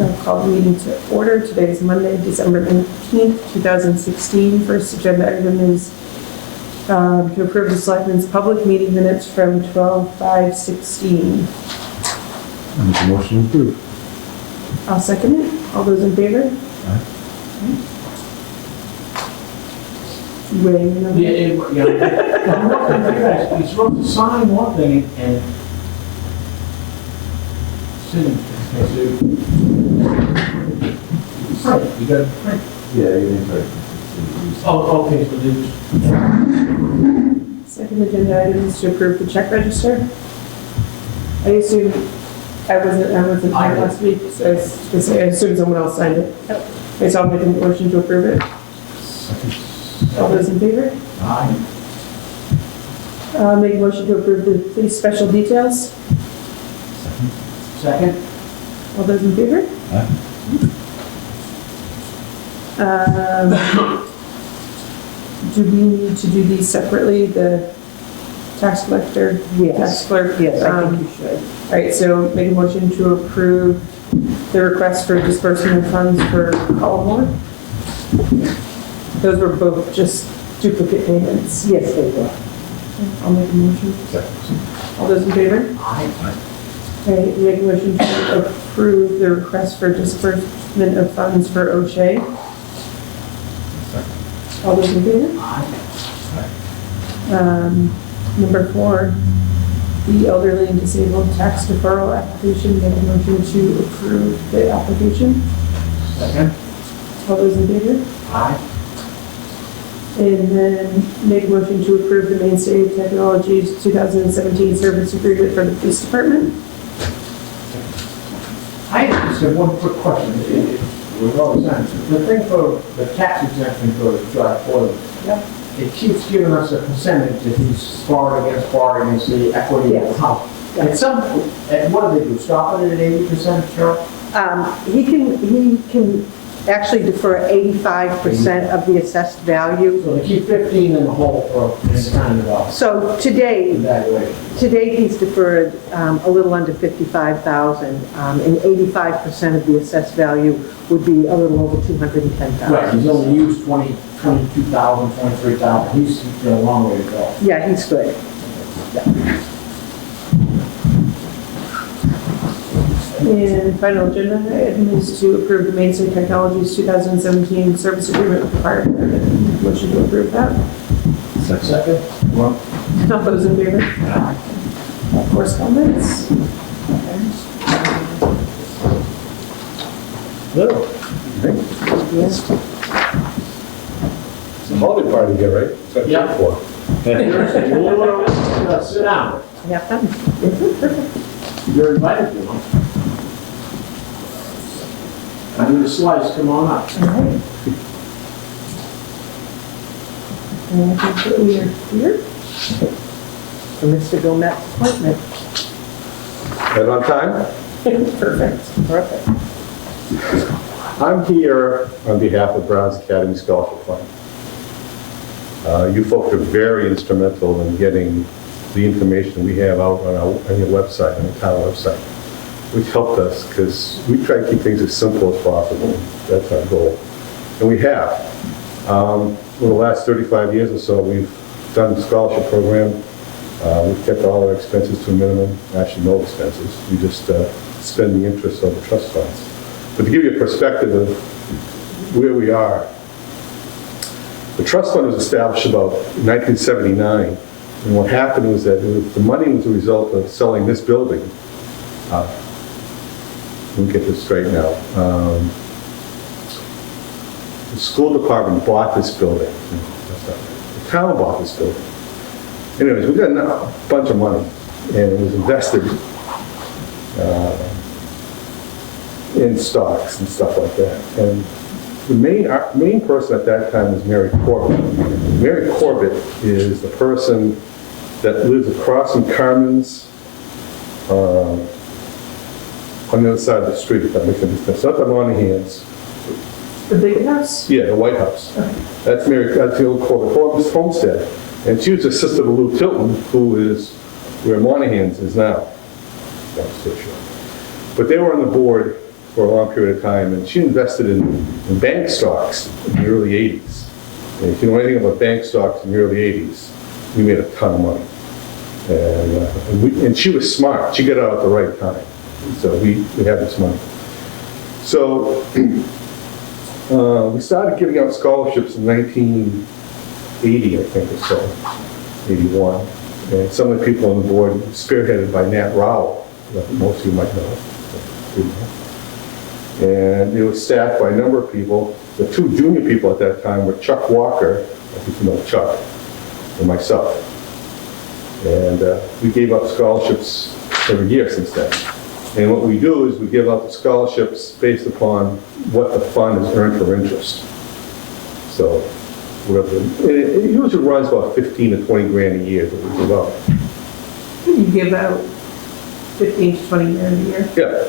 I'll call the meeting to order. Today is Monday, December 19th, 2016. First agenda item is to approve the Selectmen's public meeting minutes from 12/5/16. I make a motion to approve. I'll second it. All those in favor? Aye. Weighing in on that? I'm looking at you guys, you're supposed to sign one thing and sitting. Print, you gotta print. Yeah, you didn't try. Oh, okay, so they just. Second agenda item is to approve the check register. I assume I wasn't here last week, so I was gonna say, I assume someone else signed it. Okay, so I'll make a motion to approve it. All those in favor? Aye. Make a motion to approve the police special details. Second? All those in favor? Aye. Do we need to do these separately, the tax collector? Yes. Tax clerk? Yes, I think you should. All right, so make a motion to approve the request for disbursement of funds for Collmore. Those were both just duplicate payments. Yes, they will. I'll make a motion. Second. All those in favor? Aye. Okay, make a motion to approve the request for disbursement of funds for O'Shea. All those in favor? Aye. Number 4, the elderly and disabled tax deferral application. Make a motion to approve the application. Second? All those in favor? Aye. And then make a motion to approve the Mainstay Technologies 2017 service agreement for the police department. I just have one quick question. With all the time, the thing for the tax exemption for dry oil, it keeps giving us a percentage if he's borrowing against the equity of the house. At what do they do, stop it at 80%, sure? He can actually defer 85% of the assessed value. So they keep 15 in the hole for this kind of So today evaluation. he's deferred a little under 55,000, and 85% of the assessed value would be a little over 210,000. Right, he's only used 22,000, 23,000, he's got a long way to go. Yeah, he's good. And final agenda item is to approve the Mainstay Technologies 2017 service agreement with the fire department. Motion to approve that. Second? Well, All those in favor? Correspondence? Hello. Yes. It's a holiday party here, right? That's Yeah. what sit down. Yeah, done. You're invited, you know. I need a slice, come on up. All right. And I think that we are clear. For Mr. Gomet's appointment. Right on time? Perfect. Perfect. I'm here on behalf of Brown's Academy Scholarship Fund. You folks are very instrumental in getting the information we have out on your website, on the town website, which helped us because we try to keep things as simple as possible. That's our goal. And we have. For the last 35 years or so, we've done the scholarship program. We've kept all our expenses to a minimum, actually no expenses. We just spend the interest of the trust funds. But to give you a perspective of where we are, the trust fund was established about 1979. And what happened was that the money was a result of selling this building. Let me get this straight now. The school department bought this building. That's not right. The town bought this building. Anyways, we got a bunch of money, and it was invested in stocks and stuff like that. And our main person at that time was Mary Corbett. Mary Corbett is the person that lives across from Carmen's on the other side of the street, if that makes any sense. Not the Monahans. The big house? Yeah, the White House. That's the old Corbett homestead. And she was the sister of Lou Tilton, who is where Monahans is now. Long story short. But they were on the board for a long period of time, and she invested in bank stocks in the early 80s. And if you know anything about bank stocks in the early 80s, we made a ton of money. And she was smart. She got out at the right time. So we had this money. So we started giving out scholarships in 1980, I think, or so, 81. And some of the people on the board spearheaded by Nat Rowell, that most of you might know. And it was staffed by a number of people. The two junior people at that time were Chuck Walker, I think you know Chuck, and myself. And we gave out scholarships every year since then. And what we do is we give out the scholarships based upon what the fund has earned for interest. So whatever, it usually runs about 15 to 20 grand a year that we give out. You give out 15 to 20 grand a year? Yeah.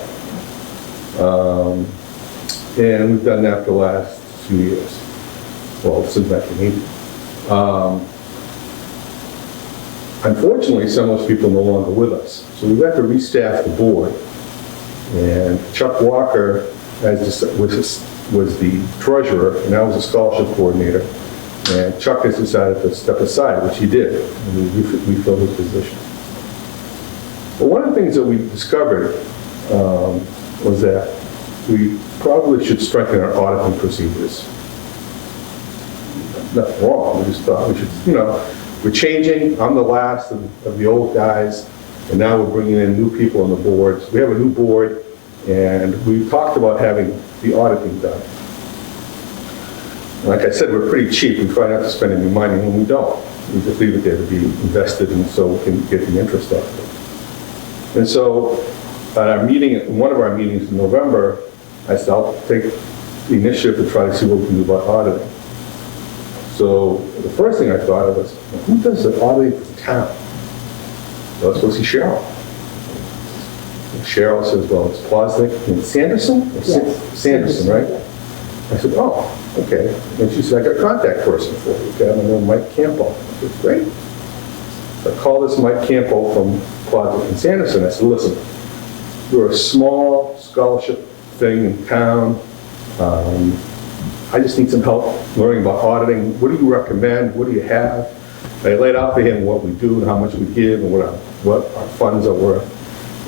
And we've done that for the last few years. Well, since 1980. Unfortunately, some of those people are no longer with us. So we've had to restaff the board. And Chuck Walker was the treasurer, and I was a scholarship coordinator. And Chuck has decided to step aside, which he did, and we filled his position. But one of the things that we discovered was that we probably should strengthen our auditing procedures. Nothing wrong, we just thought we should, we're changing. I'm the last of the old guys, and now we're bringing in new people on the boards. We have a new board, and we talked about having the auditing done. Like I said, we're pretty cheap. We try not to spend any money, and we don't. We just leave it there to be invested, and so we can get the interest out of it. And so, at our meeting, one of our meetings in November, I said, I'll take the initiative to try to see what we can do about auditing. So the first thing I thought of was, who does the auditing for the town? So let's go see Cheryl. And Cheryl says, well, it's Plosnick and Sanderson? Yes. Sanderson, right? I said, oh, okay. And she said, I got a contact person for you. Okay, I'm going to know Mike Campo. I said, great. So I called this Mike Campo from Plosnick and Sanderson. I said, listen, we're a small scholarship thing in town. I just need some help learning about auditing. What do you recommend? What do you have? I laid out for him what we do and how much we give and what our funds are worth.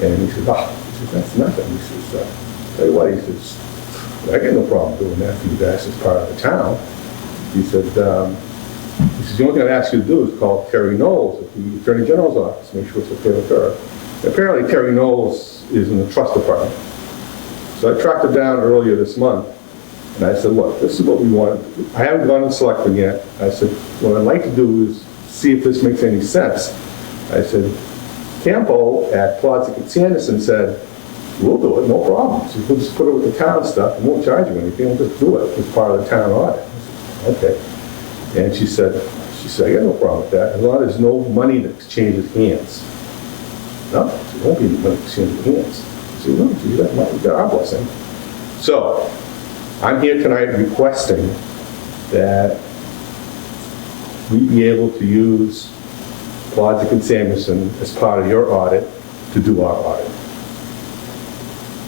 And he said, that's nothing. He says, tell you what, he says, I got no problem doing that for you guys as part of the town. He said, the only thing I'd ask you to do is call Terry Knowles at the Attorney General's office, make sure it's okay with her. And apparently Terry Knowles is in the trust department. So I tracked her down earlier this month. And I said, look, this is what we want. I haven't gone to Selectmen yet. I said, what I'd like to do is see if this makes any sense. I said, Campo at Plotzik and Sanderson said, we'll do it, no problem. So we'll just put it with the town stuff and won't charge you anything. We'll just do it as part of the town audit. I said, okay. And she said, I got no problem with that, as long as there's no money that exchanges hands. No, there won't be any money exchanges hands. I said, no, you got our blessing. So, I'm here tonight requesting that we be able to use Plodzik and Samuelson as part of your audit to do our audit.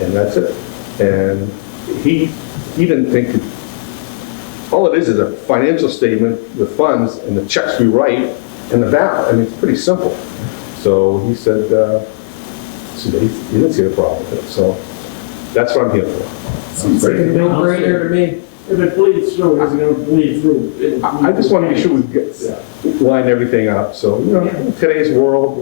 And that's it. And he didn't think, all it is a financial statement with funds and the checks we write and the balance. I mean, it's pretty simple. So he said, he didn't see a problem with it. So that's what I'm here for. Seems like a no-brainer to me. If it bleeds through, it's going to bleed through. I just want to make sure we line everything up. So, in today's world,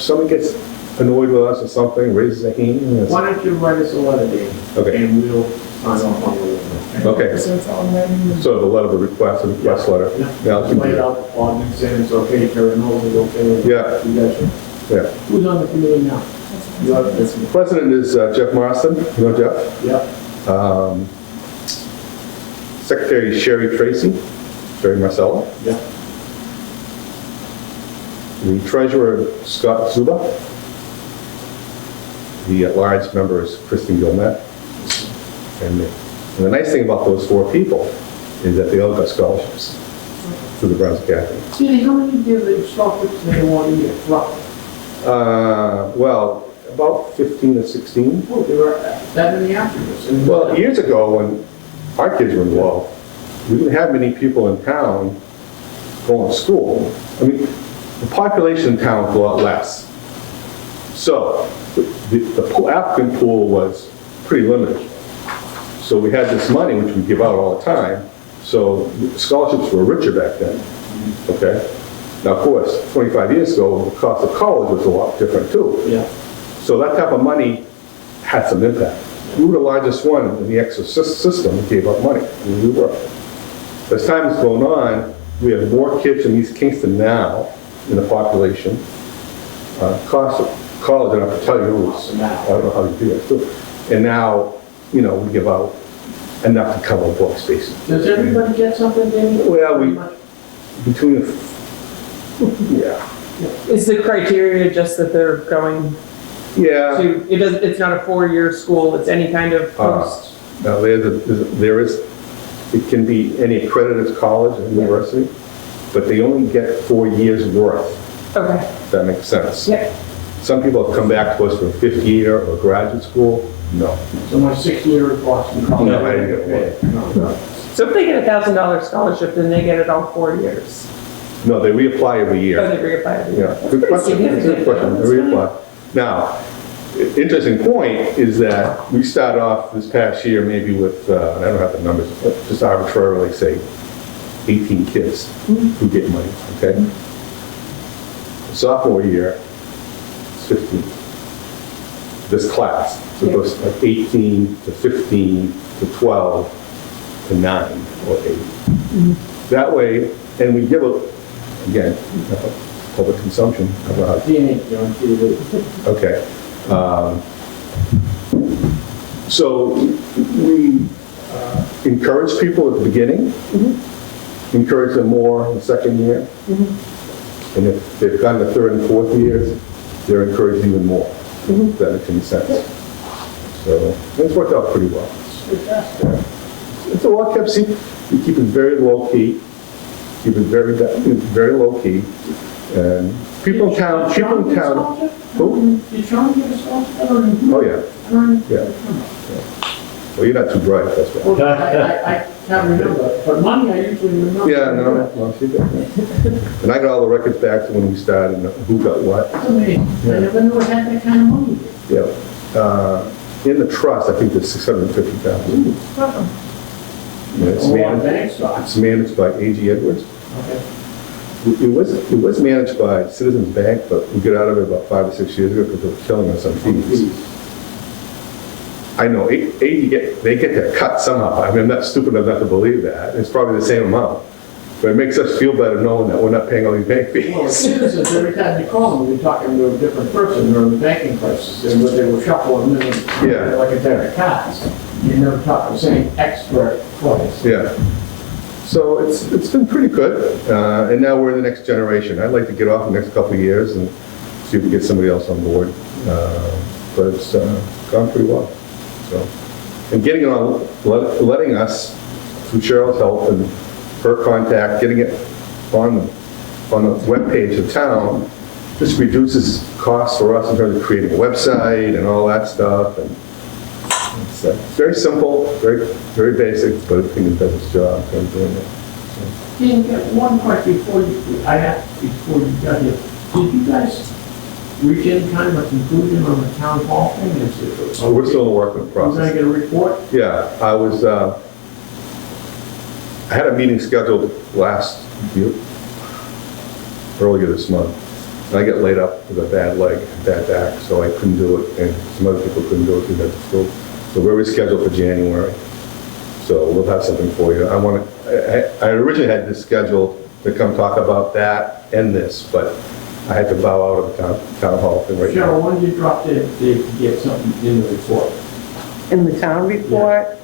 somebody gets annoyed with us or something, raises a hand. Why don't you write us a letter, Dave? Okay. And we'll sign off on it. Okay. So it's all right. So the letter of a request letter. Yeah. I'll Lay it out on and say it's okay, Terry knows it's okay. Yeah. You guys are. Yeah. Who's on the committee now? You are the The president is Jeff Marston. You know Jeff? Yeah. Secretary Sherry Marcella. Yeah. The treasurer, Scott Zuba. The at-large member is Kristen Gilmet. And me. And the nice thing about those four people is that they all got scholarships through the Browns Academy. See, how many give the scholarships they want to get? Roughly. Well, about 15 or 16. Oh, there were that many activists. And- Well, years ago, when our kids were involved, we didn't have many people in town going to school. I mean, the population in town was a lot less. So the applicant pool was pretty limited. So we had this money, which we give out all the time. So scholarships were richer back then, okay? Now, of course, 25 years ago, the cost of college was a lot different too. Yeah. So that type of money had some impact. We were the largest one in the extra system that gave out money. I mean, we were. As time has gone on, we have more kids in East Kingston now in the population. Cost of college, I don't have to tell you, I don't know how you do it too. And now, we give out enough to cover books, basically. Does everybody get something, Danny? Well, between the, yeah. Is the criteria just that they're going Yeah. to, it's not a 4-year school, it's any kind of post? Now, there is, it can be any accredited college or university, but they only get 4 years worth, Okay, if that makes sense. yeah. Some people have come back to us for a 5th year or graduate school. No. So my 6th year at Boston College. No, I didn't get one. No. So if they get a $1,000 scholarship, then they get it all 4 years? No, they reapply every Oh, year. they reapply every Yeah, year? That's good pretty question. That's a good significant. question. They That's really- reapply. Now, interesting point is that we start off this past year maybe with, I don't have the numbers, but just arbitrarily say 18 kids who get money, okay? Sophomore year, it's 15. This class, so it goes like 18 to 15 to 12 to 9 or 8. That way, and we give a, again, public consumption, I don't know how Danny, you're on TV. okay. So we encourage people at the beginning, encourage them more in the second year. And if they've gone to 3rd and 4th years, they're encouraged even more, if that makes any sense. So it's worked out pretty well. Yeah. It's a well kept secret. We keep it very low key, keep it very low key. And people in town, who? Did Sean get a scholarship? I don't even. Oh, yeah. I don't even. Yeah. Well, you're not too bright, that's why. Well, I can't remember, but money I usually remember. Yeah, no, she did. And I got all the records back to when we started, and who got what. That's amazing. I never knew it had that kind of money. Yeah. In the trust, I think there's 650,000. It's A lot of managed, bank stocks. it's managed by A.G. Edwards. Okay. It was managed by Citizens Bank, but we got out of it about 5 or 6 years ago because they were killing us on fees. I know, they get their cut somehow. I mean, I'm not stupid enough to believe that. It's probably the same amount. But it makes us feel better knowing that we're not paying all these bank Well, fees. citizens, every time you call them, you're talking to a different person during the banking crisis, and what they were shuffling in, Yeah. like a deck of cards. You never talk the same expert twice. Yeah. So it's been pretty good. And now we're in the next generation. I'd like to get off in the next couple of years and see if we get somebody else on board. But it's gone pretty well. So, and getting it on, letting us, through Cheryl's help and her contact, getting it on the webpage of town, just reduces costs for us in terms of creating a website and all that stuff. And it's very simple, very basic, but I think it does its job. So I'm doing it. Can you get one question before before you got here? Did you guys reach any kind of a conclusion on the town hall thing? So we're still in the working We're gonna process. get a report? Yeah, I had a meeting scheduled earlier this month. And I got laid up with a bad leg, bad back, so I couldn't do it, and some other people couldn't do it because of school. So we're rescheduled for January. So we'll have something for you. I originally had this scheduled to come talk about that and this, but I had to bow out of the town hall thing right now. Cheryl, when did you drop dead to get something in the report? In the town report,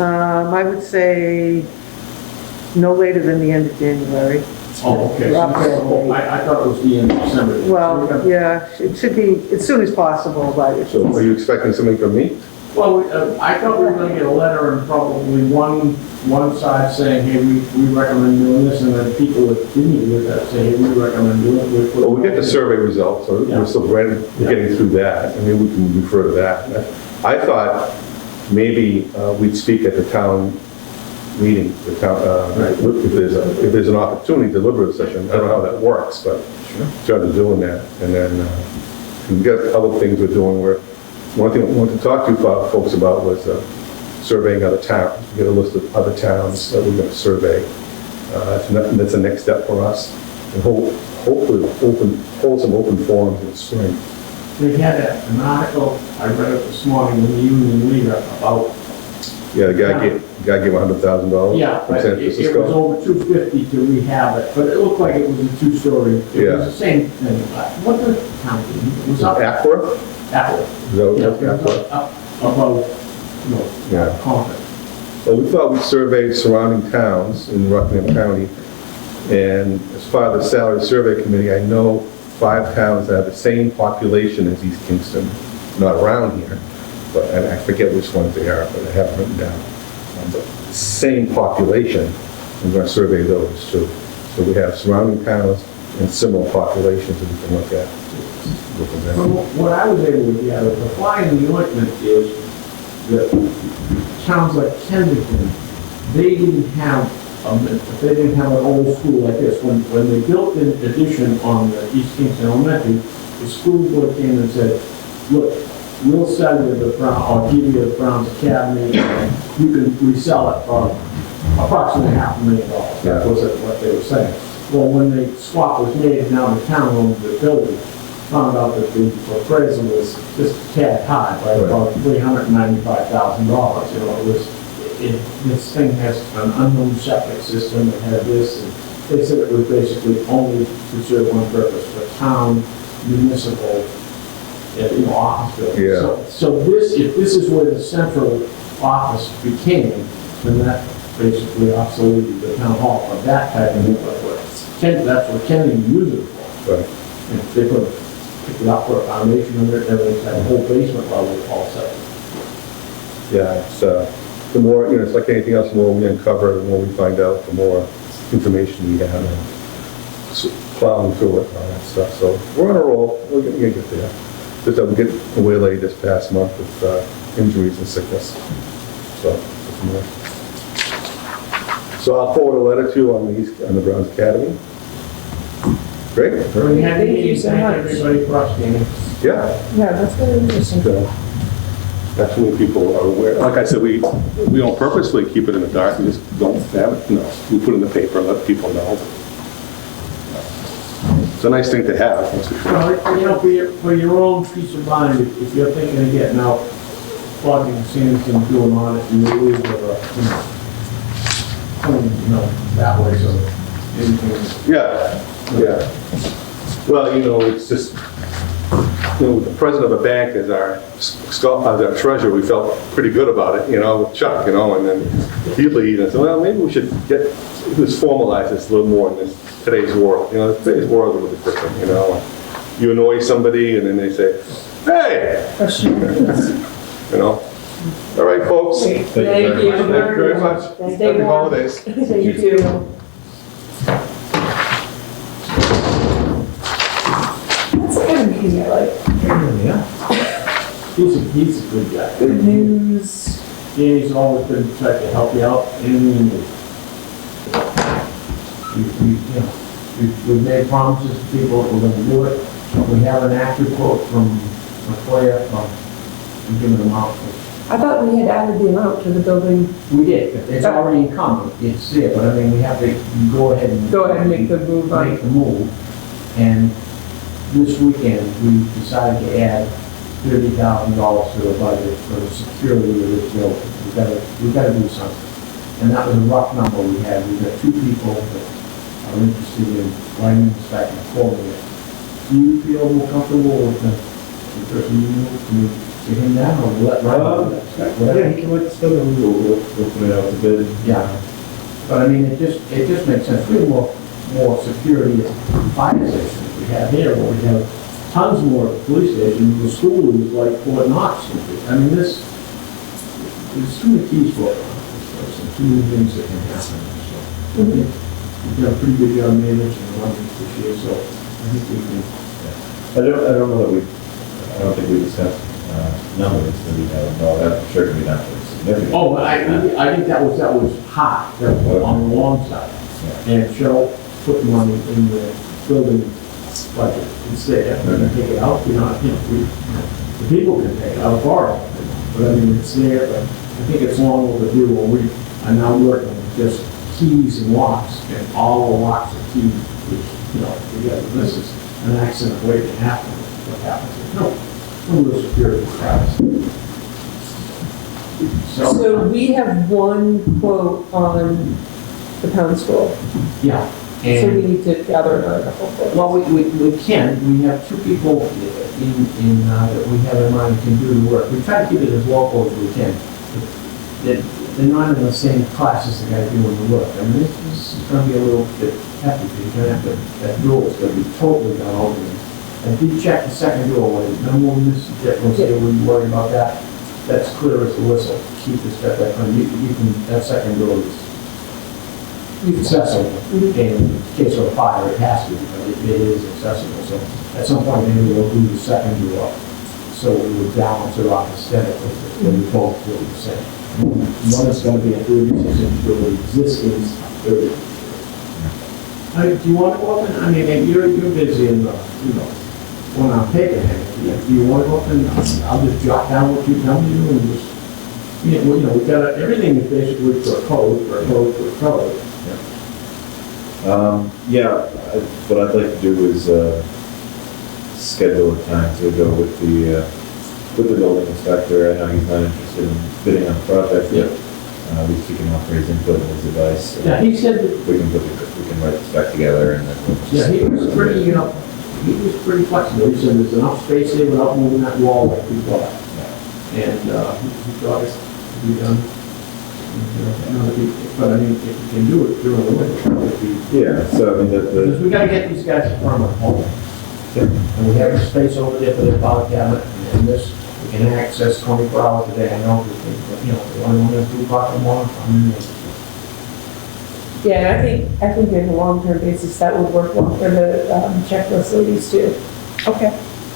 I would say no later than the end of January. Oh, okay. So I thought it was the end of December. Well, yeah, it should be as soon as possible, but So are you expecting something from me? Well, I thought we were gonna get a letter and probably one side saying, hey, we recommend doing this, and then people that didn't do that say, hey, we recommend doing it. Well, we get the survey results, so Yeah. we're still getting through that, and maybe we can refer to that. I thought maybe we'd speak at the town meeting, the town, if there's an opportunity to deliver a session. I don't know how that works, but started doing that, and then we got other things we're doing where, one thing I wanted to talk to you folks about was surveying other towns. We get a list of other towns that we're going to survey. That's the next step for us. And hopefully hold some open forums in the spring. They had an article, I read it this morning in the Union Leader about, Yeah, the guy gave $100,000. yeah, from but San it was Francisco. over $250 to rehab it, but it looked like it was a two-story. It Yeah. was the same thing. What the county, it was up, Aqua? Apple. Is that what Yeah, it it was? was Aqua? up above, Yeah. Concord. Well, we thought we'd survey surrounding towns in Rockingham County, and as part of the salary survey committee, I know 5 towns that have the same population as East Kingston, not around here, but, and I forget which ones they are, but I have it written down. But same population, we're going to survey those too. So we have surrounding towns and similar populations that we can look at. Look at that. From what I was able to gather, the fly in the ointment is that towns like Kensington, they didn't have an old school like this. When they built an addition on the East Kingston Elementary, the school board came and said, look, we'll sell you the Brown, or give you the Brown's Academy, and you can resell it for approximately $500,000. That was what they were saying. Well, when the swap was made, now the town owned the building, found out that the appraisal was just a tad high, by about $395,000. You know, this thing has an unknown septic system, it had this, and they said it was basically only to serve one purpose, for town, municipal, office building. Yeah. So this, if this is where the central office became, then that basically obsoleted the town hall for that type of, that's what Kennedy used it for. Right. And if they pick it up for a foundation under it, everything's got a whole basement level all set. Yeah, it's, the more, it's like anything else, the more we uncover, the more we find out, the more information we have, and plowing through it and all that stuff. So we're on a roll, we're gonna get there. Just that we get waylaid this past month with injuries and sickness. So I'll forward a letter to you on the Browns Academy. Great. Thank you so much. Everybody for us, Danny. Yeah. Yeah, that's very interesting. So, that's when people are aware. Like I said, we don't purposely keep it in the dark. We just don't have it. No, we put it in the paper and let people know. It's a nice thing to have. That's for sure. Well, for your own peace of mind, if you're thinking of getting out, plugging, seeing some doing on it, and you lose that way, so anything. Yeah, yeah. Well, it's just, the president of a bank is our treasurer. We felt pretty good about it, with Chuck, and then he lead and said, well, maybe we should let's formalize this a little more in today's world. Today's world is a little bit different, You annoy somebody and then they say, hey! All right, folks. Thank you. Thank you very much. Happy holidays. You too. That's the kind of meeting I like. Yeah. He's a good guy. Good news. Danny's always been trying to help you out, and we've made promises to people that we're going to do it. We have an active quote from Latoya, I'm giving them out. I thought we had added the amount to the building. We did, but it's already encumbered, it's there, but I mean, we have to go ahead and Make the move on. make the move. And this weekend, we decided to add $30,000 to the budget for the security of this building. We've got to do something. And that was a rough number we had. We've got 2 people that are interested in writing this back and quoting it. Do you feel more comfortable with the person you know? Can you get him down or let Ryan? Yeah, he can let us know, we'll put it out to bid. Yeah. But I mean, it just makes sense. We have more security at fire stations we have here, where we have tons more at the police station. The school is like Fort Knox. I mean, this there's too many keys for it. There's too many things that can happen, so. I think we've done a pretty good job managing the budget this year, so I think we can. I don't know that I don't think we discussed, numbers that we have, no, that's sure can be not significant. Oh, but I think that was high, that was on the long side. And Cheryl put the money in the building budget instead, they're gonna take it out, the people can take it out, borrow it. But I mean, it's there, but I think it's long overdue, when we are now working with just keys and locks, and all the locks are keys, which, together, this is an accident waiting to happen, what happens, no real security crowds. So we have one quote on the pound school, Yeah. so we need to gather another couple quotes. Well, we can, we have two people that we have in mind can do the work. We try to keep it as local as we can. They're not in the same class as the guy doing the work. I mean, this is gonna be a little bit hefty, because you're gonna have to, that door is gonna be totally gone over. I did check the second doorway, remember when this, was here, we worried about that? That's clear as a whistle, keep the step back on, you can, that second door is accessible, and in case of a fire, it has to, because it is accessible, so at some point, maybe we'll do the second door, so we would balance it off aesthetically, then we both will be the same. One is gonna be a 36-inch door, existing 30. Do you want to open, I mean, you're busy in the, when I'm taking it, do you want to open, I'll just jot down what you tell me and just, we got, everything is basically for a code, for a code. What I'd like to do is, schedule a time to go with the building inspector. I know he's not interested in bidding on the project. Yeah. We can offer his input and his advice. Yeah, he said that, We can write the spec together and then. yeah, he was pretty, he was pretty flexible. He said there's enough space there without moving that wall like we thought. And, he thought it could be done. But I mean, if you can do it during the winter, it'd be. Yeah, so I mean, Because we gotta get these guys a permanent home. And we have a space over there for their file cabinet, and this, we can access 24 hours a day. I know, we only want to do 2 o'clock in the morning, I'm in. Yeah, and I think in a long-term basis, that would work well for the checklist ladies too. Okay.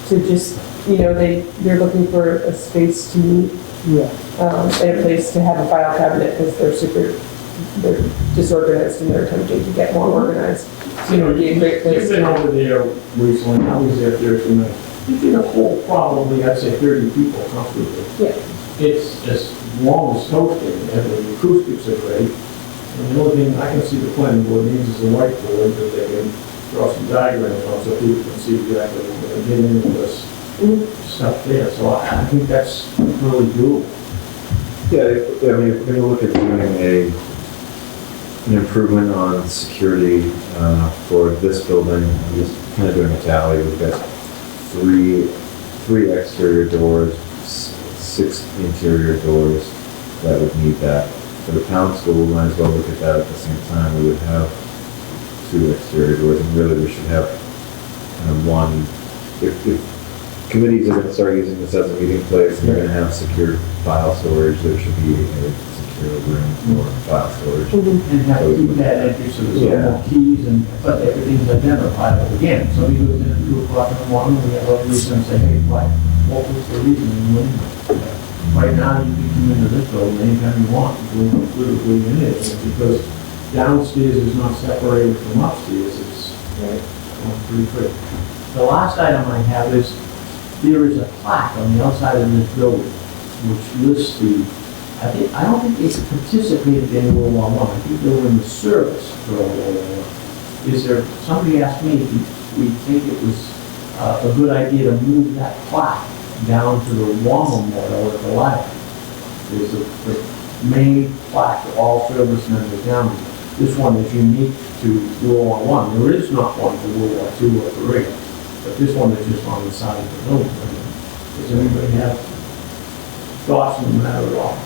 To just, they're looking for a space to meet, Yeah. and a place to have a file cabinet, because they're disorganized and they're attempting to get more organized. So, it'd be a great place You've been to. over there recently, I was there Thursday night. You can hold probably, I'd say 30 people comfortably. Yeah. It's as long as toasting, and the acoustics are great. And the only thing I can see the planning board needs is a whiteboard that they can draw some diagrams on so people can see exactly what they're getting into this stuff there. So I think that's really doable. Yeah, I mean, if we're gonna look at doing an improvement on security for this building, I'm just kind of doing a tally. We've got three exterior doors, 6 interior doors that would need that. For the pound school, we might as well look at that at the same time. We would have 2 exterior doors, and really we should have kind of one. If committees are going to start using this as a meeting place, and they're going to have secure file storage, there should be a secure room for file storage. And have to keep that entry so there's no more keys, but everything's identified. But again, somebody goes in at 2 o'clock in the morning, we have a reason and say, hey, what was the reason you went in? Right now, you can come into this building anytime you want, you can literally in it, because downstairs is not separated from upstairs, it's pretty quick. The last item I have is, there is a plaque on the outside of this building, which lists I don't think they participated in World War I. I think they were in the service for World War I. Is there, somebody asked me if we think it was a good idea to move that plaque down to the war memorial at the library. There's the main plaque for all service members down there. This one is unique to World War I. There is not one for World War II or III, but this one is just on the side of the building. Does anybody have thoughts on the matter at all?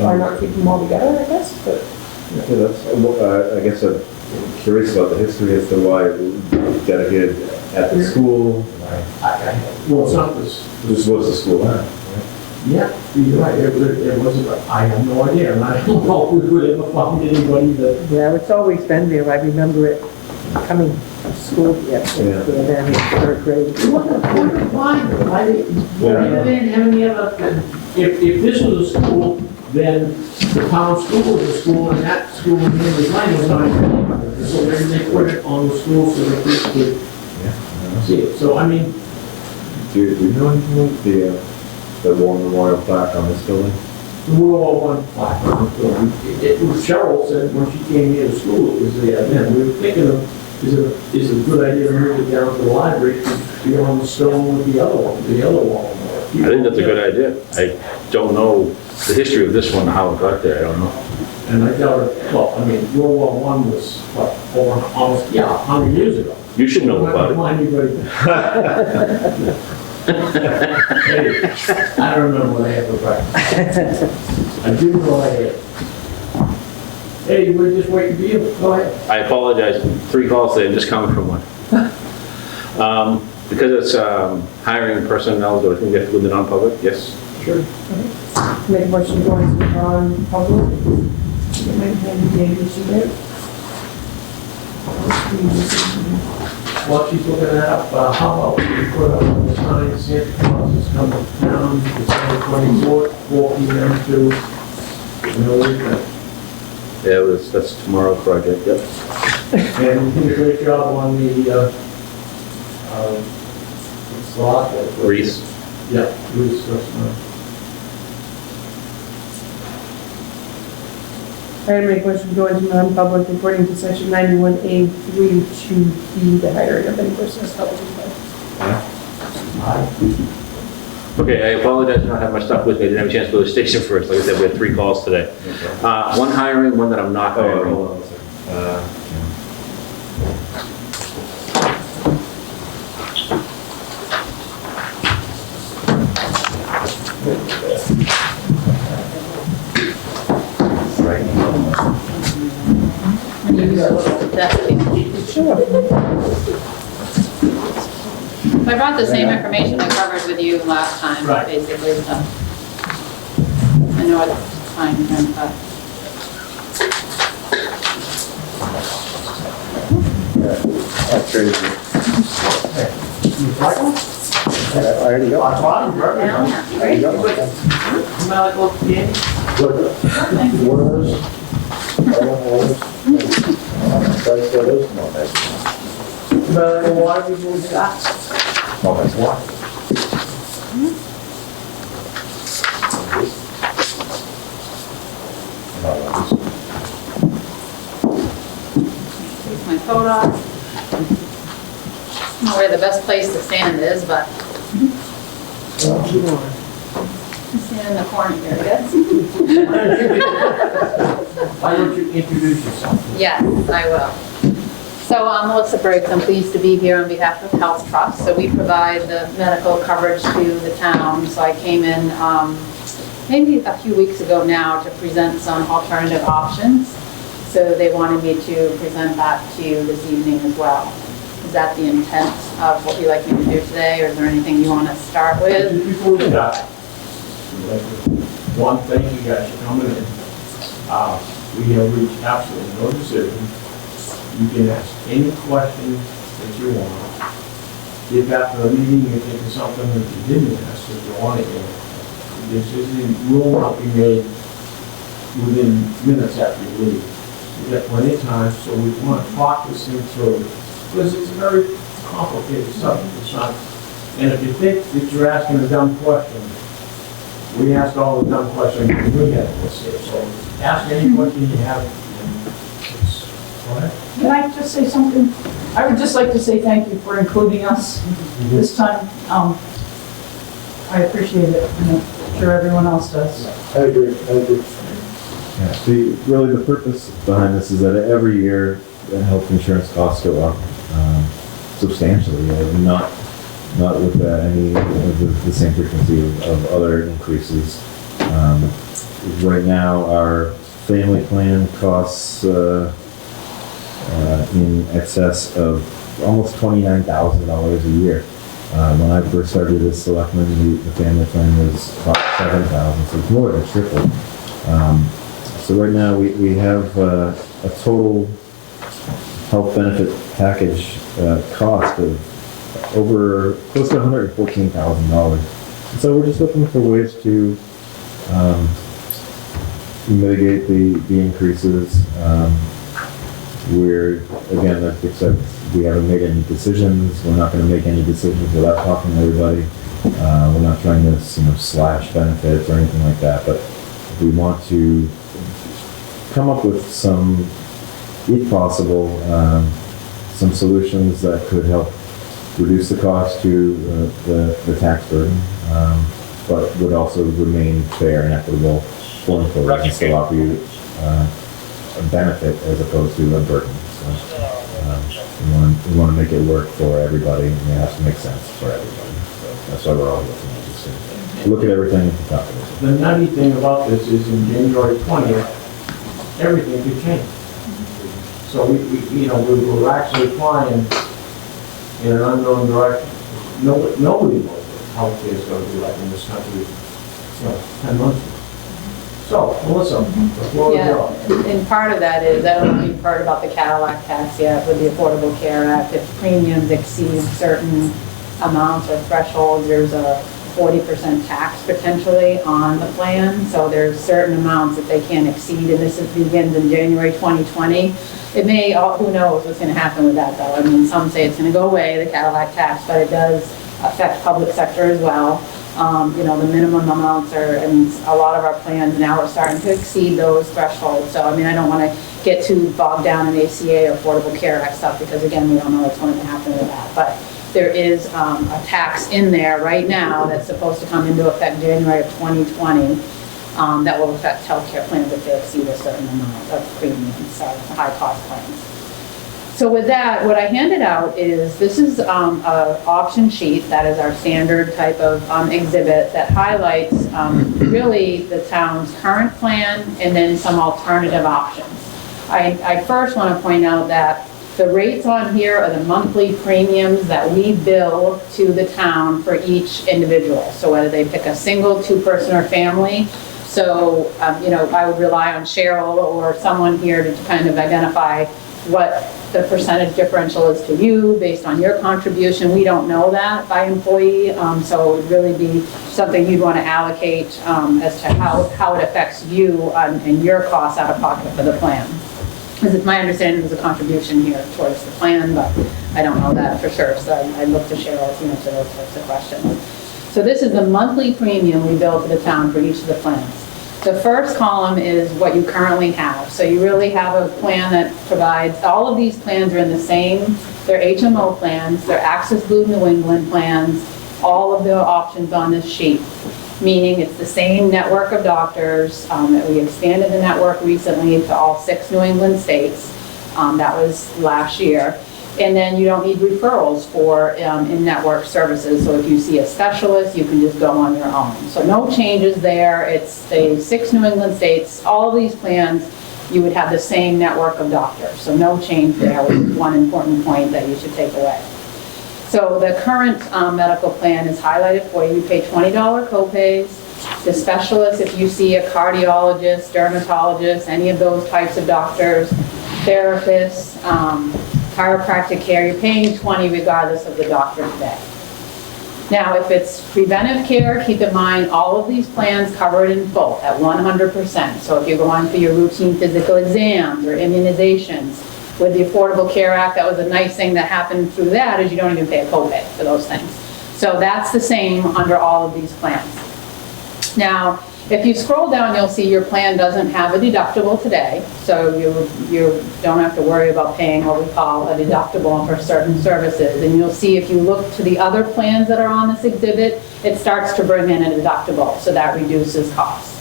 Or not keep them all together, I guess, but. Yeah, that's, I guess I'm curious about the history as to why it was dedicated at the school. Well, it's not this. This was the school, huh? Yeah, You're right, it wasn't, I have no idea, and I don't know if we would ever found anybody that, Yeah, it's always been there. I remember it coming to school, yes, Yeah. then in third grade. wonder why, they didn't have any other, if this was a school, then the town school was a school, and that school in Henry Lane was not even, so maybe they put it on the school so that kids could see it, so I mean, Do you know anything about the war memorial plaque on this building? the World War I plaque on the building. It was Cheryl said when she came here to school, it was there, then we were thinking of, is it a good idea to move it down to the library to be on the stone with the other one, the other wall? I think that's a good idea. I don't know the history of this one, how it got there, I don't know. And I doubt it, well, I mean, World War I was, what, over, almost, yeah, 100 years ago. You should know about it. Remind anybody. Hey, I don't remember when I had the practice. I do know I had. Hey, we're just waiting for you, go ahead. I apologize, 3 calls today, I'm just coming from one. Because it's hiring personnel, do I think we have to go into non-public? Yes? Sure. Make a motion to go into non-public. Get my handy dandy sheet out. While she's looking that up, how about we put up on the sign, Santa Claus is coming down December 24th, 4 p.m. to, you know, Yeah, that's tomorrow's project, yep. and you did a great job on the, what's the lot? Reese. Yeah, Reese restaurant. I make a motion to go into non-public according to section 91A 3 to B, the hiring of any person as public employee. Okay, I apologize, I don't have my stuff with me, I didn't have a chance to go to the station first. Like I said, we had 3 calls today. One hiring, one that I'm not hiring. Hold on a second. I brought the same information I covered with you last time, Right. basically, so. I know it's fine, but. That's crazy. I already got. I bought them, Yeah, great. Smell like old candy? Smell like a water before we start? Oh, that's water. Here's my photo. I don't know where the best place to stand is, but stand in the corner here, I guess. Why don't you introduce yourself? Yes, I will. So I'm Melissa Briggs. I'm pleased to be here on behalf of Health Trust. So we provide the medical coverage to the town. So I came in maybe a few weeks ago now to present some alternative options. So they wanted me to present that to you this evening as well. Is that the intent of what you'd like me to do today, or is there anything you want to start with? Before we start, one thing, you guys are coming in. We have reached absolutely no decision. You can ask any question that you want. If after the meeting you think of something that you didn't ask, that you want to hear, the decision will not be made within minutes after you leave. You get plenty of time, so we want to talk this thing through, because it's a very complicated subject. It's not, and if you think that you're asking a dumb question, we ask all the dumb questions we have to say. So ask any question you have. Go ahead. Can I just say something? I would just like to say thank you for including us this time. I appreciate it, and I'm sure everyone else does. I agree. Yeah, really the purpose behind this is that every year the health insurance costs go up substantially, not with any of the same frequency of other increases. Right now, our family plan costs in excess of almost $29,000 a year. When I first started as selectman, the family plan was about 7,000, so it's more than tripled. So right now, we have a total health benefit package cost of over close to $114,000. So we're just looking for ways to mitigate the increases. We're, again, like I said, we haven't made any decisions. We're not going to make any decisions without talking to everybody. We're not trying to, slash benefits or anything like that, but we want to come up with some, if possible, some solutions that could help reduce the cost to the tax burden, but would also remain fair and equitable for employees and still offer you a benefit as opposed to a burden. So, we want to make it work for everybody, and it has to make sense for everybody. So that's why we're all looking at this. Look at everything at the top of it. The nutty thing about this is in January 20th, everything could change. So we were actually flying in an unknown direction. Nobody knows what healthcare is going to be like in this country, 10 months ago. So, Melissa, the floor is Yeah, yours. and part of that is, I don't know if you've heard about the Cadillac tax yet with the Affordable Care Act. If premiums exceed certain amounts or thresholds, there's a 40% tax potentially on the plan. So there's certain amounts that they can't exceed, and this begins in January 2020. It may, who knows what's going to happen with that though. I mean, some say it's going to go away, the Cadillac tax, but it does affect public sector as well. The minimum amounts are, and a lot of our plans now are starting to exceed those thresholds. So, I mean, I don't want to get too bogged down in ACA or Affordable Care Act stuff because, again, we don't know what's going to happen with that. But there is a tax in there right now that's supposed to come into effect January of 2020 that will affect healthcare plans if they exceed a certain amount of premiums, high-cost plans. So with that, what I handed out is, this is an option sheet that is our standard type of exhibit that highlights really the town's current plan and then some alternative options. I first want to point out that the rates on here are the monthly premiums that we bill to the town for each individual. So whether they pick a single, two-person, or family. So, I would rely on Cheryl or someone here to kind of identify what the percentage differential is to you based on your contribution. We don't know that by employee, so it would really be something you'd want to allocate as to how it affects you and your costs out of pocket for the plan. Because it's my understanding there's a contribution here towards the plan, but I don't know that for sure, so I look to Cheryl to answer those types of questions. So this is the monthly premium we bill to the town for each of the plans. The first column is what you currently have. So you really have a plan that provides, all of these plans are in the same, they're HMO plans, they're Access Blue New England plans, all of the options on this sheet. Meaning it's the same network of doctors. We expanded the network recently to all 6 New England states. That was last year. And then you don't need referrals for in-network services. So if you see a specialist, you can just go on your own. So no changes there. It's the 6 New England states. All of these plans, you would have the same network of doctors. So no change there, which is one important point that you should take away. So the current medical plan is highlighted for you. You pay $20 copays. The specialist, if you see a cardiologist, dermatologist, any of those types of doctors, therapists, chiropractic care, you're paying $20 regardless of the doctor today. Now, if it's preventive care, keep in mind all of these plans cover it in full at 100%. So if you're going for your routine physical exams or immunizations, with the Affordable Care Act, that was a nice thing that happened through that, is you don't even pay a copay for those things. So that's the same under all of these plans. Now, if you scroll down, you'll see your plan doesn't have a deductible today, so you don't have to worry about paying what we call a deductible for certain services. And you'll see if you look to the other plans that are on this exhibit, it starts to bring in a deductible, so that reduces costs.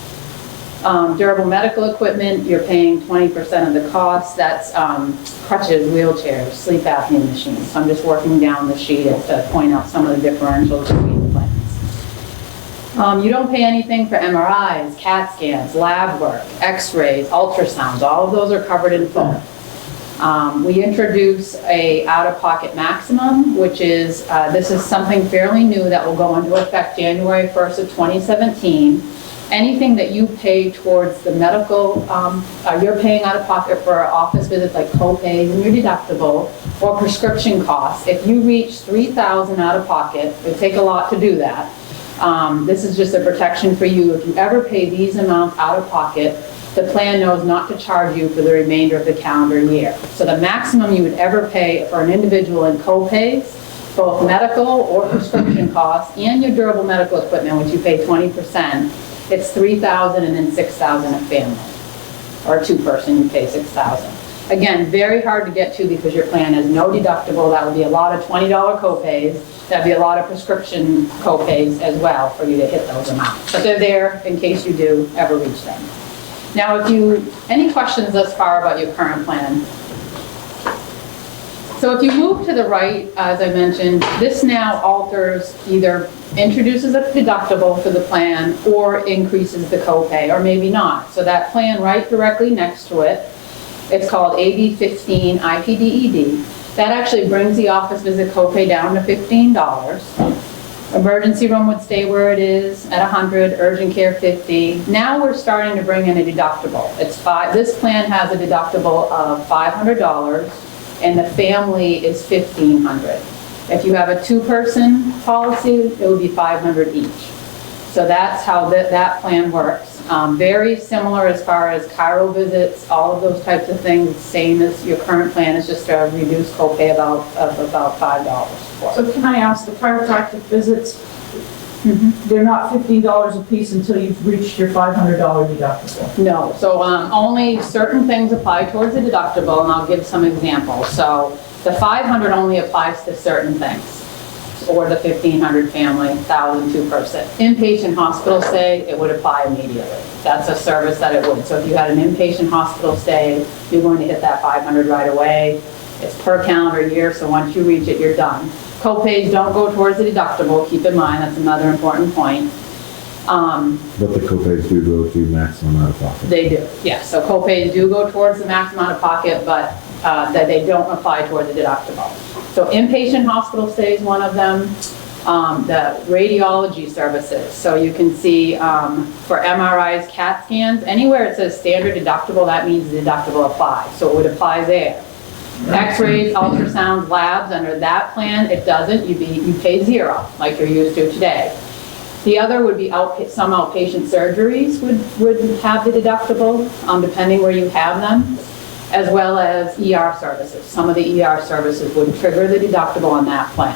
Durable medical equipment, you're paying 20% of the cost. That's crutches, wheelchairs, sleep apnea machines. So I'm just working down the sheet to point out some of the differentials between the plans. You don't pay anything for MRIs, CAT scans, lab work, x-rays, ultrasounds. All of those are covered in full. We introduce a out-of-pocket maximum, which is, this is something fairly new that will go into effect January 1st of 2017. Anything that you pay towards the medical, you're paying out of pocket for office visits like co-pays and your deductible or prescription costs. If you reach $3,000 out of pocket, it would take a lot to do that. This is just a protection for you. If you ever pay these amounts out of pocket, the plan knows not to charge you for the remainder of the calendar year. So the maximum you would ever pay for an individual in co-pays, both medical or prescription costs, and your durable medical equipment, which you pay 20%, it's $3,000 and then $6,000 a family. Or a two-person, you pay $6,000. Again, very hard to get to because your plan has no deductible. That would be a lot of $20 co-pays. That'd be a lot of prescription co-pays as well for you to hit those amounts. But they're there in case you do ever reach them. Now, any questions thus far about your current plan? So if you move to the right, as I mentioned, this now alters, either introduces a deductible for the plan or increases the copay, or maybe not. So that plan right directly next to it, it's called AB 15 IPDED. That actually brings the office visit copay down to $15. Emergency room would stay where it is at 100, urgent care 50. Now we're starting to bring in a deductible. This plan has a deductible of $500 and the family is $1,500. If you have a two-person policy, it would be $500 each. So that's how that plan works. Very similar as far as chiro visits, all of those types of things, same as your current plan, is just a reduced copay of about $5 for it. So can I ask, the chiropractic visits, they're not $15 a piece until you've reached your $500 deductible? No, so only certain things apply towards the deductible, and I'll give some examples. So the $500 only applies to certain things, or the $1,500 family, $1,000 two-person. Inpatient hospital stay, it would apply immediately. That's a service that it would. So if you had an inpatient hospital stay, you're going to hit that $500 right away. It's per calendar year, so once you reach it, you're done. Co-pays don't go towards the deductible, keep in mind, that's another important point. But the co-pays do go to maximum out of pocket. They do, yes. So co-pays do go towards the maximum out of pocket, but that they don't apply towards the deductible. So inpatient hospital stay is one of them. The radiology services. So you can see for MRIs, CAT scans, anywhere it says standard deductible, that means the deductible applies. So it would apply there. X-rays, ultrasounds, labs, under that plan, it doesn't. You pay $0, like you're used to today. The other would be some outpatient surgeries would have the deductible, depending where you have them, as well as ER services. Some of the ER services would trigger the deductible on that plan.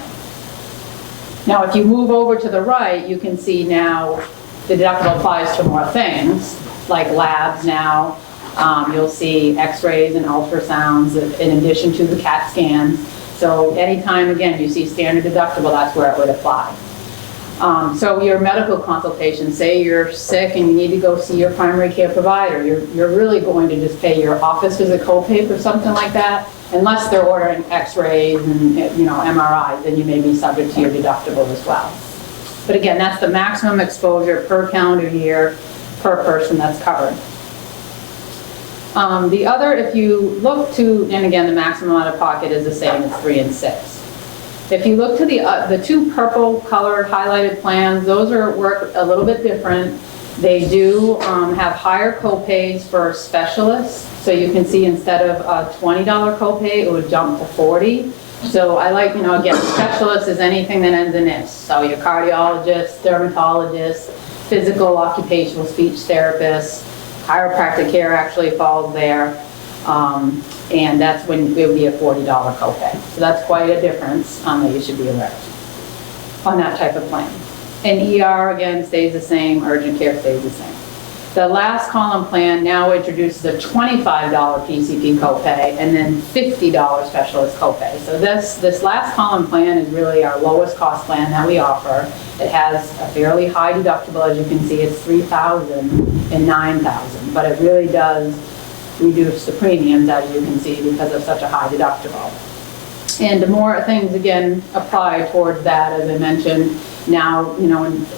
Now, if you move over to the right, you can see now the deductible applies to more things, like labs now. You'll see x-rays and ultrasounds in addition to the CAT scans. So anytime, again, you see standard deductible, that's where it would apply. So your medical consultation, say you're sick and you need to go see your primary care provider, you're really going to just pay your office visit copay for something like that, unless they're ordering x-rays and MRIs, then you may be subject to your deductible as well. But again, that's the maximum exposure per calendar year per person that's covered. The other, if you look to, and again, the maximum out of pocket is the same, it's 3 and 6. If you look to the two purple colored highlighted plans, those work a little bit different. They do have higher copays for specialists. So you can see instead of a $20 copay, it would jump to $40. So I like, again, specialist is anything that ends in "-is". So your cardiologist, dermatologist, physical occupational speech therapist, chiropractic care actually falls there. And that's when it would be a $40 copay. So that's quite a difference that you should be aware of on that type of plan. And ER, again, stays the same, urgent care stays the same. The last column plan now introduces a $25 PCP copay and then $50 specialist copay. So this last column plan is really our lowest cost plan that we offer. It has a fairly high deductible, as you can see, it's $3,000 and $9,000, but it really does reduce the premiums, as you can see, because of such a high deductible. And more things, again, apply towards that, as I mentioned. Now,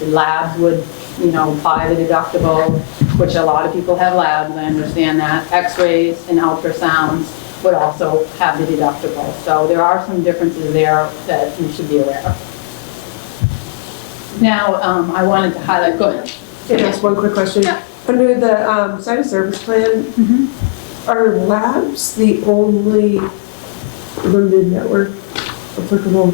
labs would, apply the deductible, which a lot of people have labs, I understand that. X-rays and ultrasounds would also have the deductible. So there are some differences there that you should be aware of. Now, I wanted to highlight, go ahead. Can I ask one quick question? Yeah. Under the site of service plan, are labs the only limited network applicable?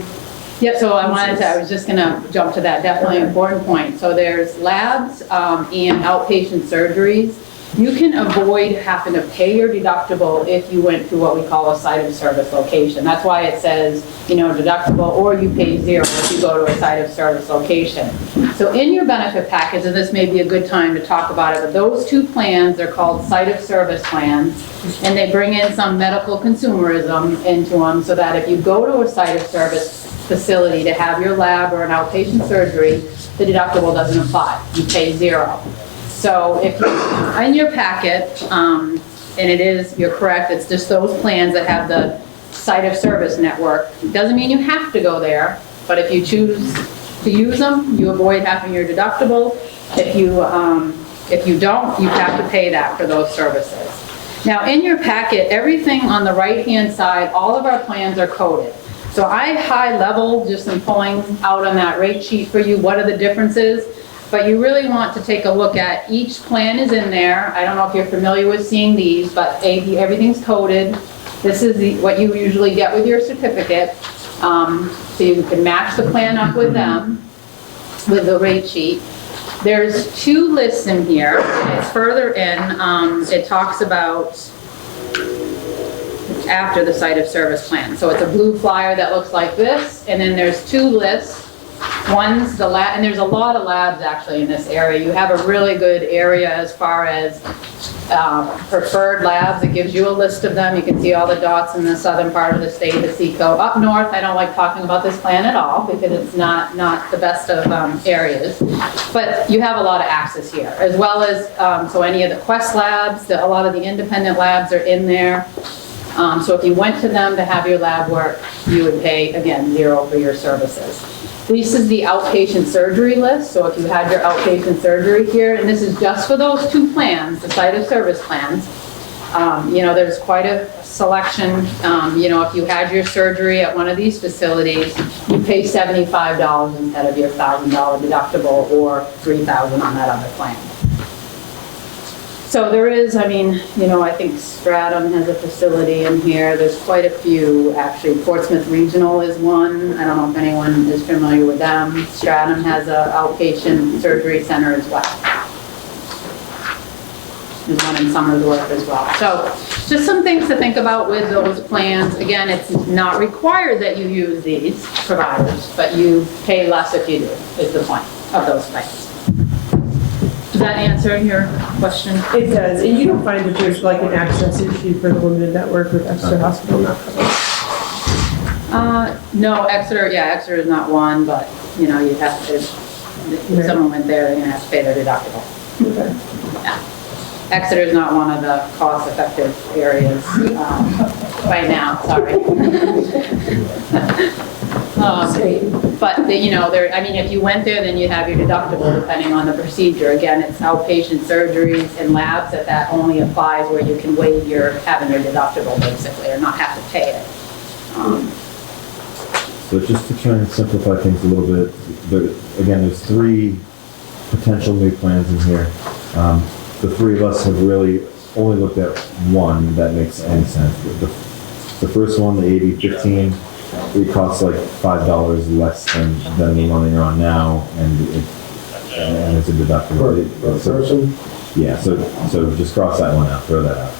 Yep, so I was just gonna jump to that, definitely an important point. So there's labs and outpatient surgeries. You can avoid having to pay your deductible if you went to what we call a site of service location. That's why it says, deductible, or you pay zero if you go to a site of service location. So in your benefit package, and this may be a good time to talk about it, but those two plans, they're called site of service plans, and they bring in some medical consumerism into them so that if you go to a site of service facility to have your lab or an outpatient surgery, the deductible doesn't apply. You pay zero. So if you, in your packet, and you're correct, it's just those plans that have the site of service network. It doesn't mean you have to go there, but if you choose to use them, you avoid having your deductible. If you don't, you have to pay that for those services. Now in your packet, everything on the right-hand side, all of our plans are coded. So I high level, just am pulling out on that rate sheet for you, what are the differences? But you really want to take a look at each plan is in there. I don't know if you're familiar with seeing these, but everything's coded. This is what you usually get with your certificate. So you can match the plan up with them, with the rate sheet. There's two lists in here. It's further in. It talks about after the site of service plan. So it's a blue flyer that looks like this, and then there's two lists. One's the lab, and there's a lot of labs actually in this area. You have a really good area as far as preferred labs. It gives you a list of them. You can see all the dots in the southern part of the state, the SECO. Up north, I don't like talking about this plan at all because it's not the best of areas. But you have a lot of access here, as well as so any of the Quest labs, a lot of the independent labs are in there. So if you went to them to have your lab work, you would pay, again, zero for your services. This is the outpatient surgery list. So if you had your outpatient surgery here, and this is just for those two plans, the site of service plans, there's quite a selection. If you had your surgery at one of these facilities, you pay $75 instead of your $1,000 deductible or $3,000 on that other plan. So there is, I think Stratham has a facility in here. There's quite a few, actually. Portsmouth Regional is one. I don't know if anyone is familiar with them. Stratham has an outpatient surgery center as well. There's one in Somersworth as well. So just some things to think about with those plans. Again, it's not required that you use these providers, but you pay less if you do, is the point of those plans. Does that answer your question? It does, and you don't find that there's like an access issue for the limited network with Exeter Hospital not covered? No, Exeter is not one, but, you'd have to, if someone went there, they're gonna have to pay their deductible. Okay. Yeah. Exeter is not one of the cost-effective areas right now, sorry. But, if you went there, then you'd have your deductible depending on the procedure. Again, it's outpatient surgeries and labs that only applies where you can waive having your deductible basically, or not have to pay it. So just to try and simplify things a little bit, there's three potential new plans in here. The three of us have really only looked at one that makes any sense. The first one, the 8015, it costs like $5 less than the one you're on now, and it's a deductible. Per person? Yeah, so just cross that one out, throw that out.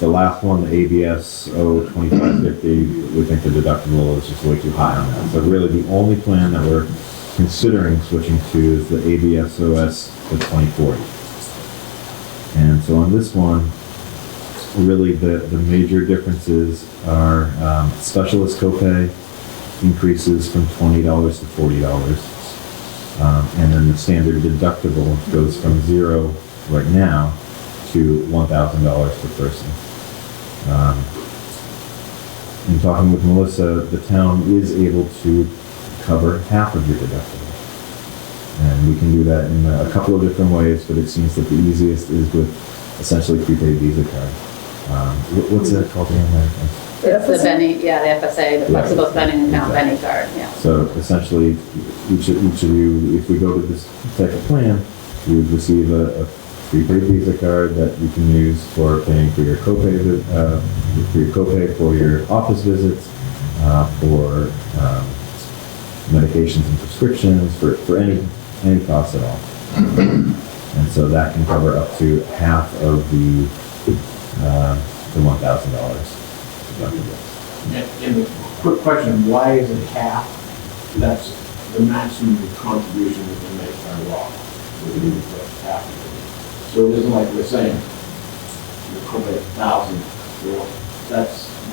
The last one, the ABS 2550, we think the deductible is just way too high on that. So really the only plan that we're considering switching to is the ABS OS, the 2040. And so on this one, really the major differences are specialist copay increases from $20 to $40. And then the standard deductible goes from zero right now to $1,000 per person. In talking with Melissa, the town is able to cover half of your deductible. And we can do that in a couple of different ways, but it seems that the easiest is with essentially prepaid Visa card. What's it called again? It's the Benny, yeah, the FSA, the flexible spending account, Benny card, yeah. So essentially, each of you, if we go to this type of plan, you would receive a prepaid Visa card that you can use for paying for your copay, for your office visits, for medications and prescriptions, for any cost at all. And so that can cover up to half of the $1,000. And a quick question, why is it half? That's the maximum contribution we can make by law. Half of it. So it isn't like we're saying, you cover 1,000,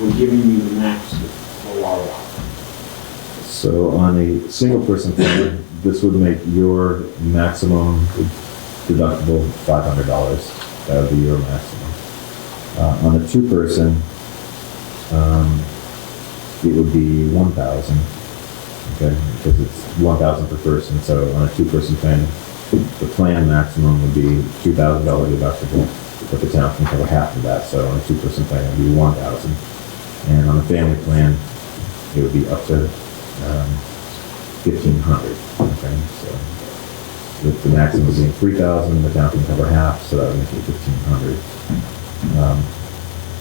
we're giving you the max for law. So on a single person plan, this would make your maximum deductible $500. That would be your maximum. On a two person, it would be 1,000. Okay, because it's 1,000 per person. So on a two person plan, the plan maximum would be $2,000 deductible, but the town can cover half of that. So on a two person plan, it would be 1,000. And on a family plan, it would be up to 1,500. Okay, so with the maximum being 3,000, the town can cover half, so that would make it 1,500.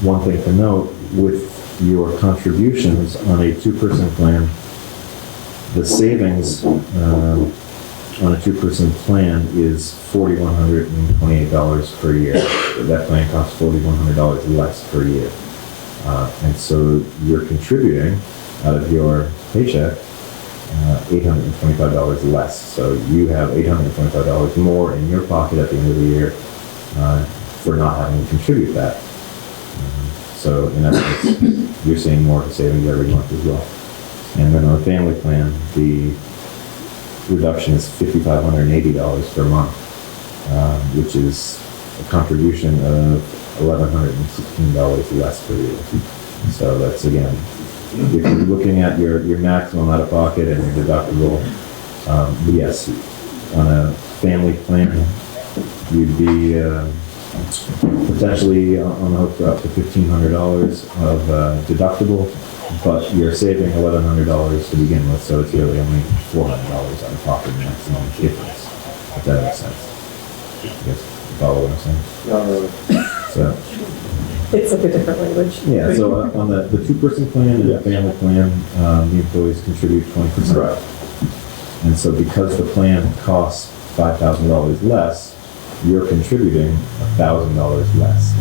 One thing to note, with your contributions on a two-person plan, the savings on a two-person plan is $4,128 per year. That plan costs $4,100 less per year. And so you're contributing out of your paycheck $825 less. So you have $825 more in your pocket at the end of the year for not having to contribute that. So in essence, you're seeing more of a savings every month as well. And then on a family plan, the reduction is $5,580 per month, which is a contribution of $1,116 less per year. So that's, again, if you're looking at your maximum out of pocket and your deductible, yes, on a family plan, you'd be potentially on the hook for up to $1,500 of deductible, but you're saving $1,100 to begin with, so it's really only $400 out of pocket maximum difference, if that makes sense. You guys follow what I'm saying? So, It's like a different language. yeah, so on the two-person plan and the family plan, the employees contribute 20%. Right. And so because the plan costs $5,000 less, you're contributing $1,000 less.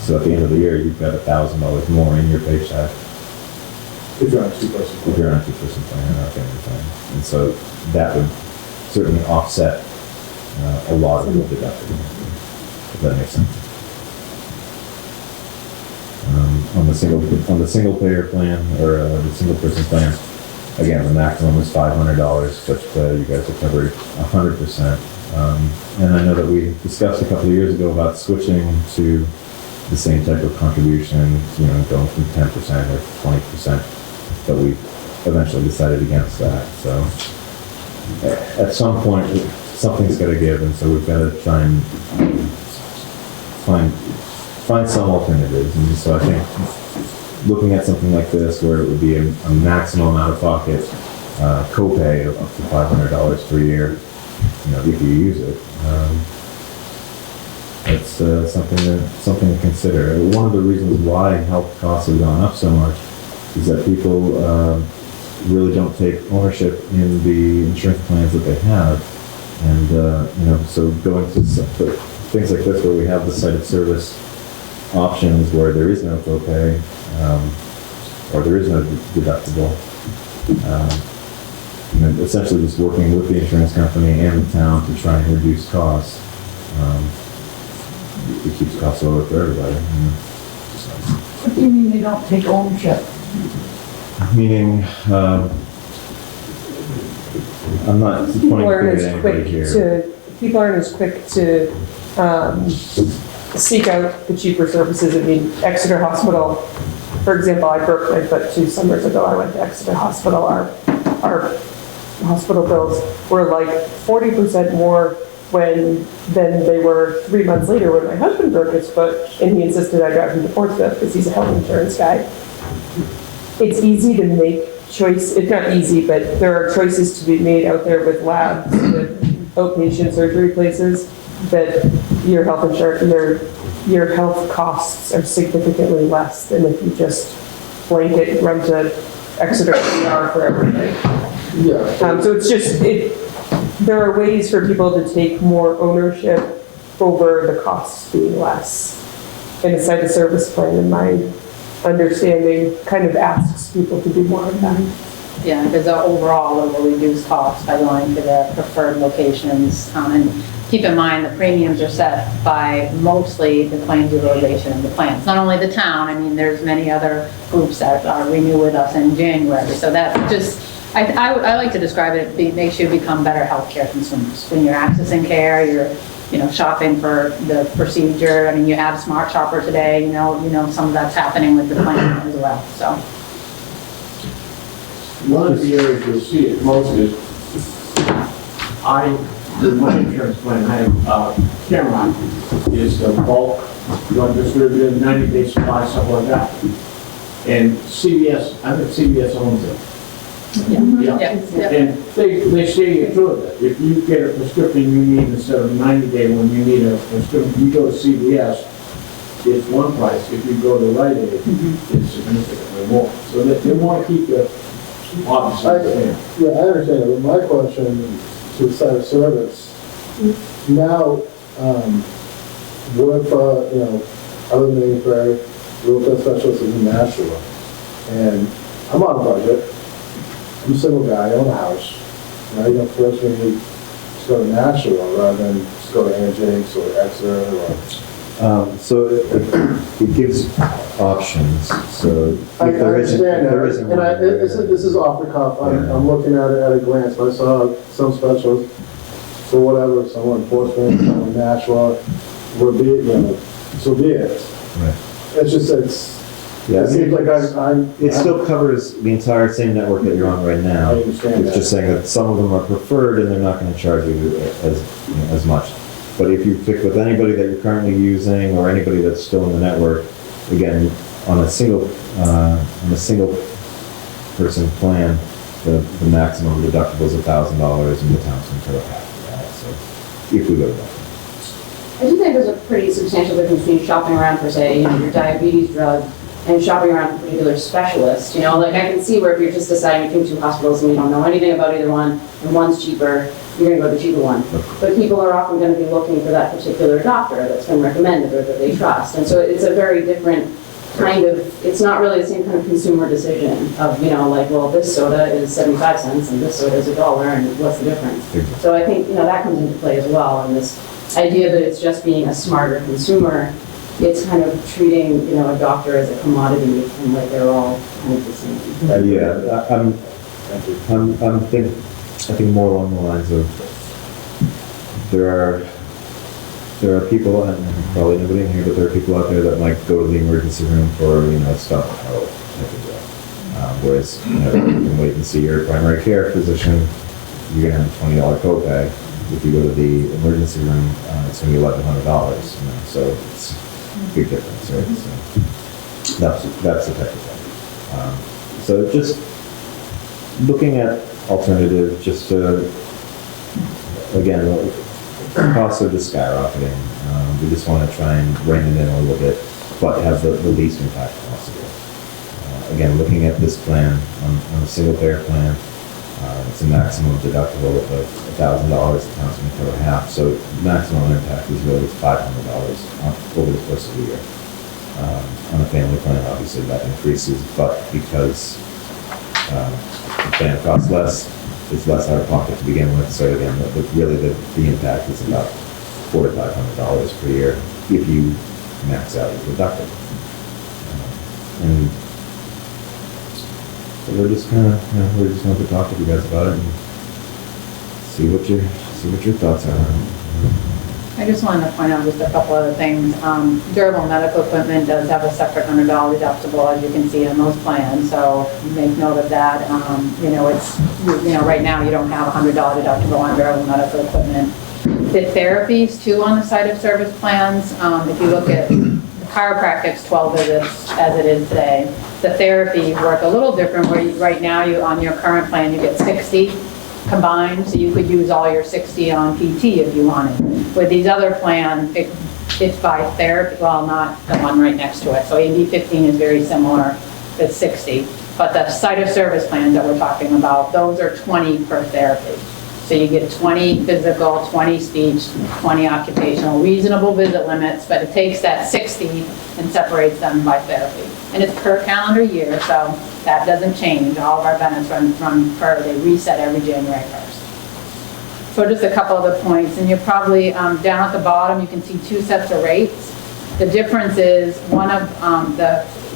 So at the end of the year, you've got $1,000 more in your paycheck If you're on a two-person. if you're on a two-person plan or a family plan. And so that would certainly offset a lot of the deductible, if that makes sense. On the single payer plan or the single person plan, again, the maximum is $500, but you guys are covered 100%. And I know that we discussed a couple of years ago about switching to the same type of contribution, going from 10% or 20%, but we eventually decided against that. So at some point, something's got to give, and so we've got to try and find some alternatives. And so I think looking at something like this, where it would be a maximum out-of-pocket copay of up to $500 per year, if you use it, it's something to consider. One of the reasons why health costs have gone up so much is that people really don't take ownership in the insurance plans that they have, and so going to things like this where we have the site of service options where there is no copay or there is no deductible. Essentially just working with the insurance company and the town to try and reduce costs. It keeps costs lower for everybody. What do you mean they don't take ownership? Meaning, I'm not pointing a finger at anybody here. People aren't as quick to seek out the cheaper services. I mean, Exeter Hospital, for example, I broke my foot 2 summers ago. I went to Exeter Hospital. Our hospital bills were like 40% more when then they were 3 months later when my husband broke his foot and he insisted I drive him to Portsmouth because he's a health insurance guy. It's easy to make choice, it's not easy, but there are choices to be made out there with labs, with outpatient surgery places, that your health insurance, your health costs are significantly less than if you just blanket run to Exeter ER for everything. Yeah. So it's just, there are ways for people to take more ownership over the costs being less. And a site of service plan, in my understanding, kind of asks people to do more of that. Yeah, because overall it will reduce costs by going to the preferred locations. And keep in mind, the premiums are set by mostly the claims utilization of the plans. Not only the town, I mean, there's many other groups that renew with us in January. So that just, I like to describe it, makes you become better healthcare consumers. When you're accessing care, you're shopping for the procedure. I mean, you have Smart Shopper today, you know some of that's happening with the plan as well, so. One of the areas you'll see it most is, in my insurance plan, I have Cameron is the bulk drug distributor, 90-day supply, stuff like that. And CVS, I think CVS owns it. Yeah. And they stay true of it. If you get a prescription you need instead of 90-day when you need a prescription, you go to CVS, it's one price. If you go to Rite Aid, it's significantly more. So they want to keep the, obviously, Yeah, I understand it, but my question to the side of service, now, what if, I live in Amesbury, real estate specialist is in Nashua, and I'm on a budget, I'm a single guy, I own a house, now you're gonna force me to just go to Nashua rather than just go to Ann Jake's or Exeter or... So it gives options, so if I there isn't, understand if there that, isn't and one. this is off the cuff, I'm looking at it at a glance, I saw some specials for whatever, someone in Portsmouth, someone in Nashua, would be, so be it. Right. It's just, Yeah, I it seems mean, like I'm. it still covers the entire same network that you're on right now. I understand It's that. just saying that some of them are preferred and they're not going to charge you as much. But if you pick with anybody that you're currently using or anybody that's still in the network, again, on a single person plan, the maximum deductible is $1,000 and the town's going to cover half of that. So if we go to that. I do think there's a pretty substantial difference between shopping around for, say, your diabetes drug and shopping around for a particular specialist. Like I can see where if you're just deciding between two hospitals and you don't know anything about either one, and one's cheaper, you're going to go to the cheaper one. But people are often going to be looking for that particular doctor that's been recommended or that they trust. And so it's a very different kind of, it's not really the same kind of consumer decision of, well, this soda is 75 cents and this soda is $1 and what's the difference? So I think, that comes into play as well. And this idea that it's just being a smarter consumer, it's kind of treating, a doctor as a commodity and like they're all kind of the same. I think more along the lines of there are people, and probably nobody in here, but there are people out there that might go to the emergency room for stuff type of deal. Whereas you can wait and see your primary care physician, you're gonna have a $20 copay. If you go to the emergency room, it's gonna be $1,100. So it's a big difference, right? So that's the type of thing. So just looking at alternatives, just to, again, costs are just skyrocketing. We just want to try and rein it in a little bit, but have the least impact possible. Again, looking at this plan, on a single payer plan, it's a maximum deductible of $1,000. The town's going to cover half, so maximum impact is really $500 over the course of the year. On a family plan, obviously that increases, but because the plan costs less, it's less out of pocket to begin with. So again, the impact is about $400 to $500 per year if you max out your deductible. And so we're just going to talk to you guys about it and see what your thoughts are. I just wanted to point out just a couple other things. Durable medical equipment does have a separate $100 deductible, as you can see on most plans, so make note of that. Right now you don't have a $100 deductible on durable medical equipment. The therapies too on the site of service plans, if you look at chiropractic's 12 visits as it is today. The therapy work a little different where right now on your current plan, you get 60 combined, so you could use all your 60 on PT if you wanted. With these other plans, it's by therapy, well, not the one right next to it. So AB 15 is very similar, it's 60. But the site of service plans that we're talking about, those are 20 per therapy. So you get 20 physical, 20 speech, 20 occupational, reasonable visit limits, but it takes that 60 and separates them by therapy. And it's per calendar year, so that doesn't change. All of our benefits run per, they reset every January 1st. So just a couple other points, and you're probably, down at the bottom, you can see 2 sets of rates. The difference is one of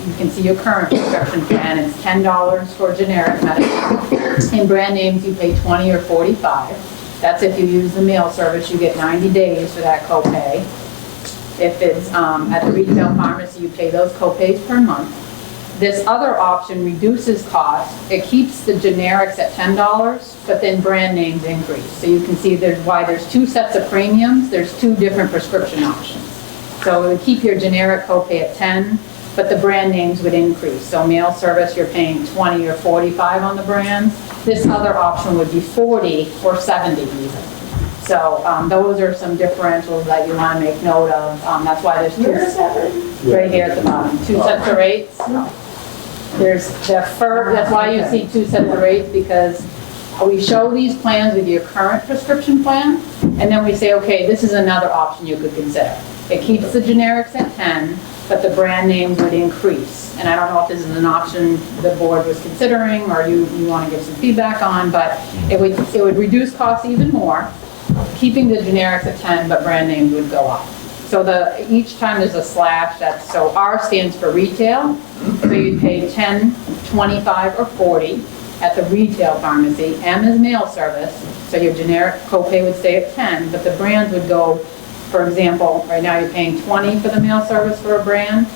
you can see your current prescription plan, it's $10 for generic medicine. In brand names, you pay $20 or $45. That's if you use the mail service, you get 90 days for that copay. If it's at the retail pharmacy, you pay those copays per month. This other option reduces cost. It keeps the generics at $10, but then brand names increase. So you can see why there's 2 sets of premiums, there's 2 different prescription options. So it would keep your generic copay at 10, but the brand names would increase. So mail service, you're paying 20 or 45 on the brands. This other option would be 40 or 70 even. So those are some differentials that you want to make note of. That's why there's 2. Where is that written? Right here at the bottom, 2 sets of rates. There's the first, that's why you see 2 sets of rates, because we show these plans with your current prescription plan, and then we say, okay, this is another option you could consider. It keeps the generics at 10, but the brand names would increase. And I don't know if this is an option the board was considering or you want to give some feedback on, but it would reduce costs even more, keeping the generics at 10, but brand names would go up. So each time there's a slash, so R stands for retail, so you'd pay 10, 25, or 40 at the retail pharmacy. M is mail service, so your generic copay would stay at 10, but the brands would go. For example, right now you're paying 20 for the mail service for a brand,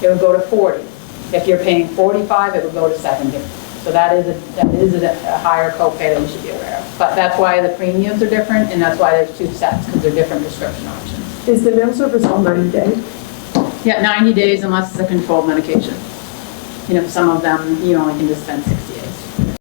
it would go to 40. If you're paying 45, it would go to 70. So that is a higher copay that you should be aware of. But that's why the premiums are different, and that's why there's 2 sets, because they're different prescription options. Is the mail service all 90 days? Yeah, 90 days unless it's a controlled medication. You know, some of them, you only can dispense 60 days.